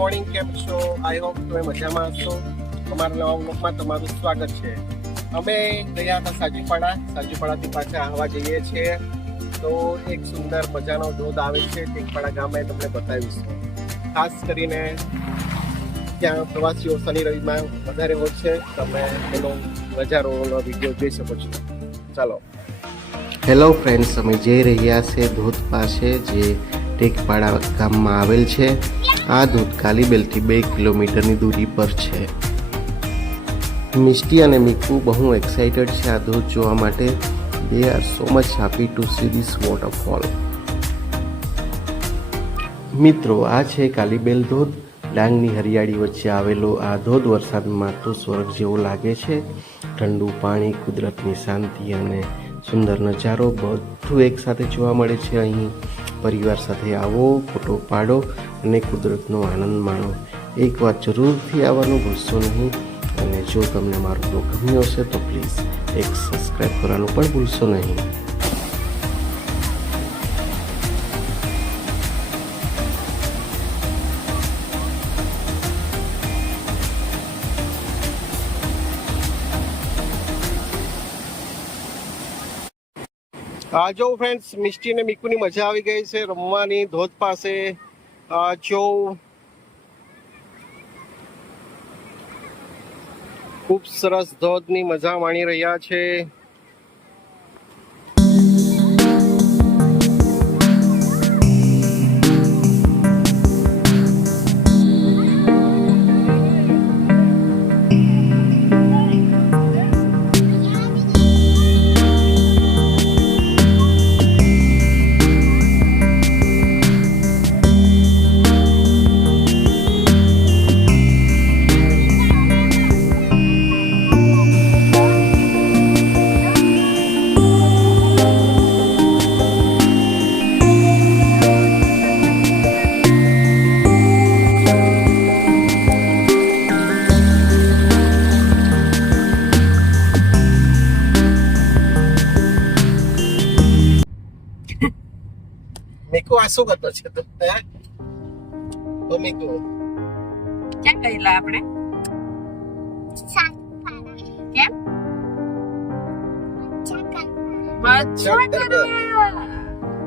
Morning કેમ છો? I hope તમે મજામાં હશો. અમારા નવા બ્લોગમાં તમારું સ્વાગત છે. અમે ગયા હતા સાજીપાડા. સાજીપાડાથી પાછા આવવા જઈએ છીએ. તો એક સુંદર મજાનો ધોધ આવે છે. ટેકપાડા ગામે તમને બતાવીશું. ખાસ કરીને ત્યાં પ્રવાસીઓ શનિ રવિમાં વધારે હોય છે. તમે એનો નજારોનો વીડિયો જોઈ શકો છો. ચાલો. હેલો ફ્રેન્ડ્સ અમે જઈ રહ્યા છે ધોધ પાસે, જે ટેકપાડા ગામમાં આવેલ છે. આ ધોધ કાલીબેલથી બે કિલોમીટરની દૂરી પર છે. મિષ્ટી અને મીકુ બહુ એક્સાઇટેડ છે આ ધોધ જોવા માટે. They are so much happy to see this waterfall મિત્રો, આ છે કાલીબેલ ધોધ ડાંગની હરિયાળી વચ્ચે આવેલો આ ધોધ વરસાદમાં તો સ્વર્ગ જેવો લાગે છે. ઠંડુ પાણી, કુદરતની શાંતિ અને સુંદર નજારો બધું એકસાથે જોવા મળે છે. અહીં પરિવાર સાથે આવો, ફોટો પાડો અને કુદરતનો આનંદ માણો. એક વાત જરૂરથી આવવાનું ભૂલશો નહીં અને જો તમને મારો બ્લોગ ગમ્યો હશે તો પ્લીઝ એક સબસ્ક્રાઈબ કરવાનું પણ ભૂલશો નહીં. જો ફ્રેન્ડ્સ મિષ્ટી અને મીકુની મજા આવી ગઈ છે. રમવાની ધોધ પાસે જો ખૂબ સરસ ધોધની મજા માણી રહ્યા છે. મીકુ આ શું કરતો છે તું? હે? તો. મીકુ ક્યાં ગયેલા આપણે? કેમ?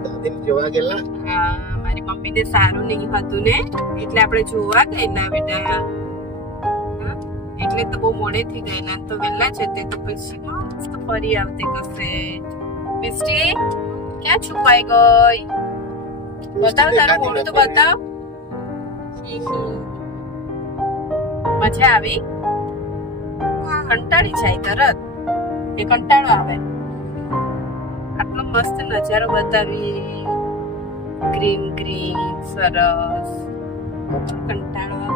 દાદીને જોવા ગયેલા? હા, મારી મમ્મીને સારું નહીં હતું ને. એટલે આપણે જોવા ગયેલા બેટા. એટલે તો બહુ મોડેથી ગયેલા તો વહેલા જતે તો પછી મસ્ત ફરી આવતી કશે. મિસ્ટી ક્યાં છુપાઈ ગઈ? બતાવ તારું મોઢું તો બતાવ. મજા આવી? કંટાળી જાય તરત. એ કંટાળો આવે. આટલો મસ્ત નજારો બતાવી. ગ્રીન ગ્રીન સરસ. કંટાળો આવે.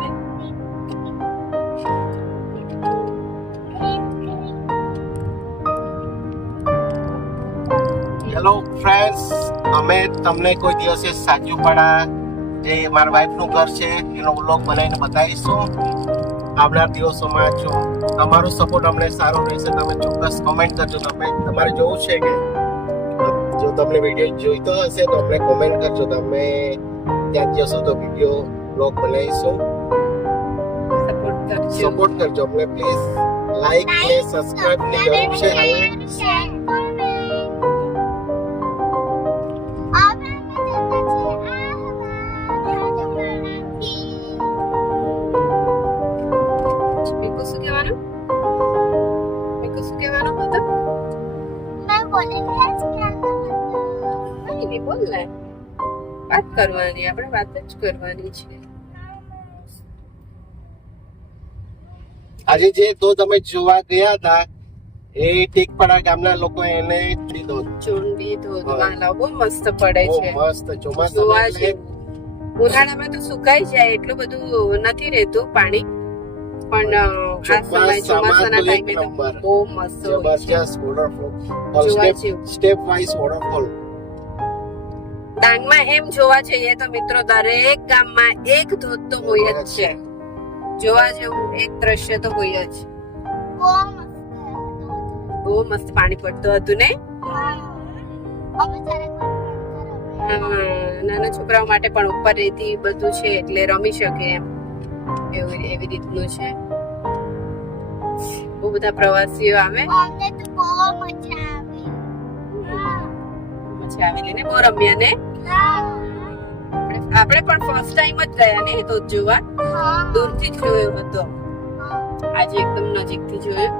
હેલો ફ્રેન્ડ્સ અમે તમને કોઈ દિવસે સાચુપાડા જે મારા વાઈફનું ઘર છે એનો બ્લોગ બનાવીને બતાવીશું. આવનાર દિવસોમાં જો તમારો સપોર્ટ અમને સારો રહેશે તમે ચોક્કસ કોમેન્ટ કરજો. તમે તમારે જોવું છે કે જો તમને વીડિયો જોઈતો હશે તો અમને કોમેન્ટ કરજો. તમે ત્યાં જશો તો વીડિયો બ્લોગ બનાવીશું. સપોર્ટ કરજો. સપોર્ટ કરજો અમને પ્લીઝ લાઈક ને સબસ્ક્રાઇબની જરૂર છે. કરવાની આપણે વાત જ કરવાની છે. આજે જે તો તમે જોવા ગયા હતા એ ટેકપાડા ગામના લોકો એને લીધો. ચૂંડી માલા બહુ મસ્ત પડે છે. મસ્ત ચોમાસા ઉનાળામાં તો સુકાઈ જાય એટલું બધું નથી રહેતું પાણી. પણ આ સમય ચોમાસાના ટાઈમે તો બહુ મસ્ત. જબરજસ્ત વોટરફોલ. સ્ટેપ વાઇઝ વોટરફોલ ડાંગમાં એમ જોવા જઈએ તો મિત્રો દરેક ગામમાં એક ધોધ તો હોય જ છે. જોવા જેવું એક દ્રશ્ય તો હોય જ. બહુ મસ્ત પાણી પડતું હતું ને? નાના છોકરાઓ માટે પણ ઉપર રેતી બધું છે એટલે રમી શકે એમ. એવું એવી રીતનું છે. બહુ બધા પ્રવાસીઓ આવે. મજા આવેલી ને? બહુ રમ્યા ને? આપણે પણ ફર્સ્ટ ટાઈમ જ ગયા ને તો જોવા. દૂરથી જ જોયો હતો આજે એકદમ નજીકથી જોયો.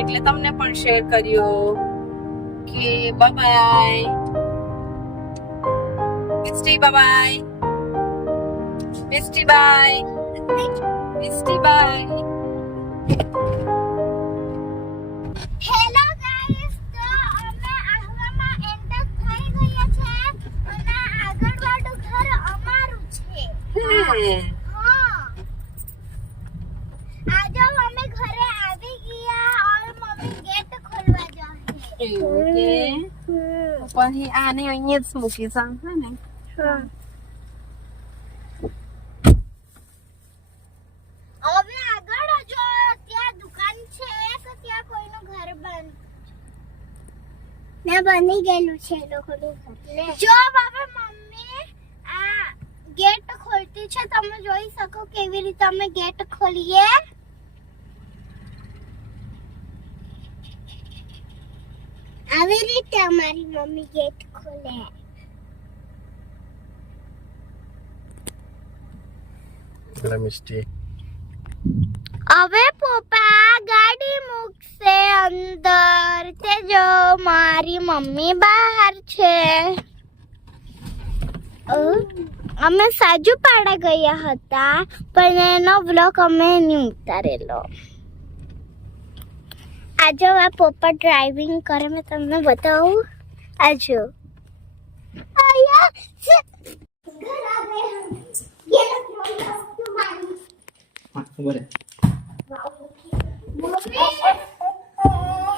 એટલે તમને પણ શેર કર્યો કે bye Misty bye Misty bye Misty bye કે પછી આને અહીંયા જ મૂકીશ આમ ને? હવે આગળ જો ત્યાં દુકાન છે તો ત્યાં કોઈનું ઘર બંધ. ને બની ગયેલું છે લોકોનું ઘર. જો બાબા મમ્મી આ ગેટ ખોલતી છે. તમે જોઈ શકો કેવી રીતે અમે ગેટ ખોલીએ. આવી રીતે અમારી મમ્મી ગેટ ખોલે. હવે પપ્પા ગાડી મૂકશે અંદર. તે જો મારી મમ્મી બહાર છે. અ, અમે સાજુ પાડા ગયા હતા, પણ એનો બ્લોક અમે નહીં ઉતારેલો. આજે હવે પપ્પા ડ્રાઇવિંગ કરે, મેં તમને બતાવું. આજો.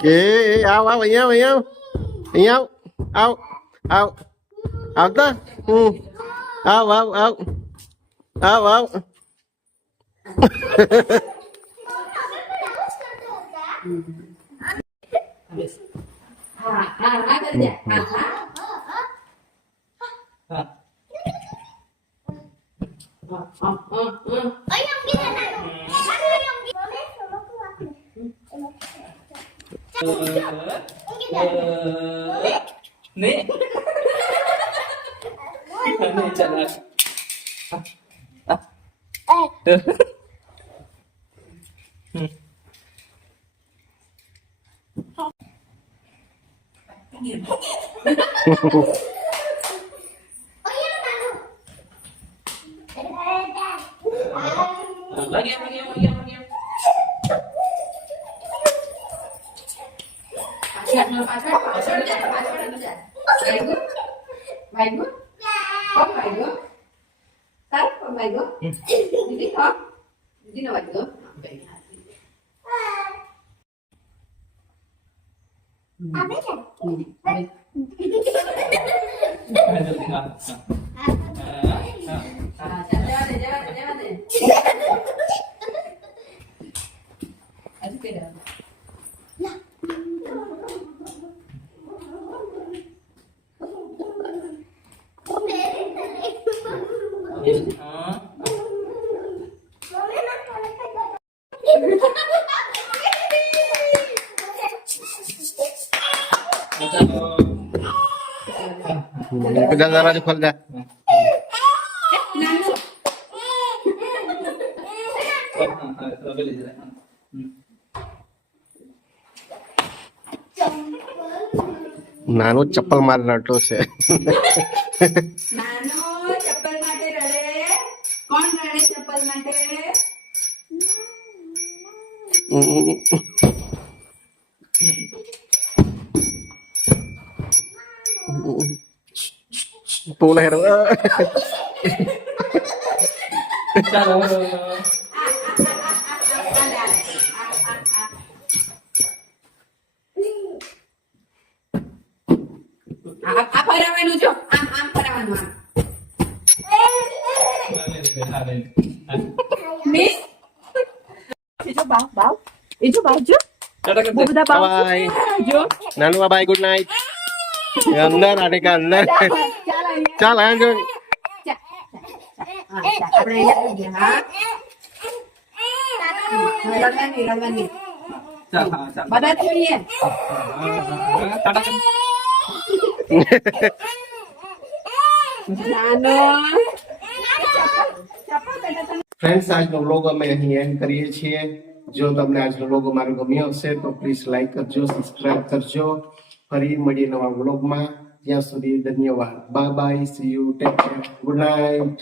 એ આવ આવ આવ, અહીંયા આવ. આવ આવ આવ. આવતા? હમ. આવ આવ આવ આવ આવ હા હા હા કરી દે હા હા ને ને ચલા લગે લગે લગે લગે પાછળ પાછળ પાછળ જા પાછળ જા વાગ્યું વાગ્યું કોણ વાગ્યું તાર કોણ વાગ્યું દીદી હા દીદી નો વાગ્યો જલ્દી હા હા જવા દે જવા દે જવા દે હજુ કે હા બધા દરવાજો ખોલ દે નાનો ચપ્પલ માર રટો છે. નાનો ચપ્પલ માટે રડે. કોણ રડે ચપ્પલ પોલા હેરો ચાલો આ એ જો બાવ જો બહુ બધા બાય જો નાનુ બાય ગુડ નાઈટ અંદર આને કા અંદર ચાલ ચાલ આ જો બધા. નાનો ફ્રેન્ડ્સ આજનો વ્લોગ અમે અહીં એન્ડ કરીએ છીએ. જો તમને આજનો વ્લોગ અમારો ગમ્યો હશે, તો પ્લીઝ લાઈક કરજો સબસ્ક્રાઇબ કરજો. ફરી મળીએ નવા વ્લોગમાં ત્યાં સુધી ધન્યવાદ. Bye bye see you take good night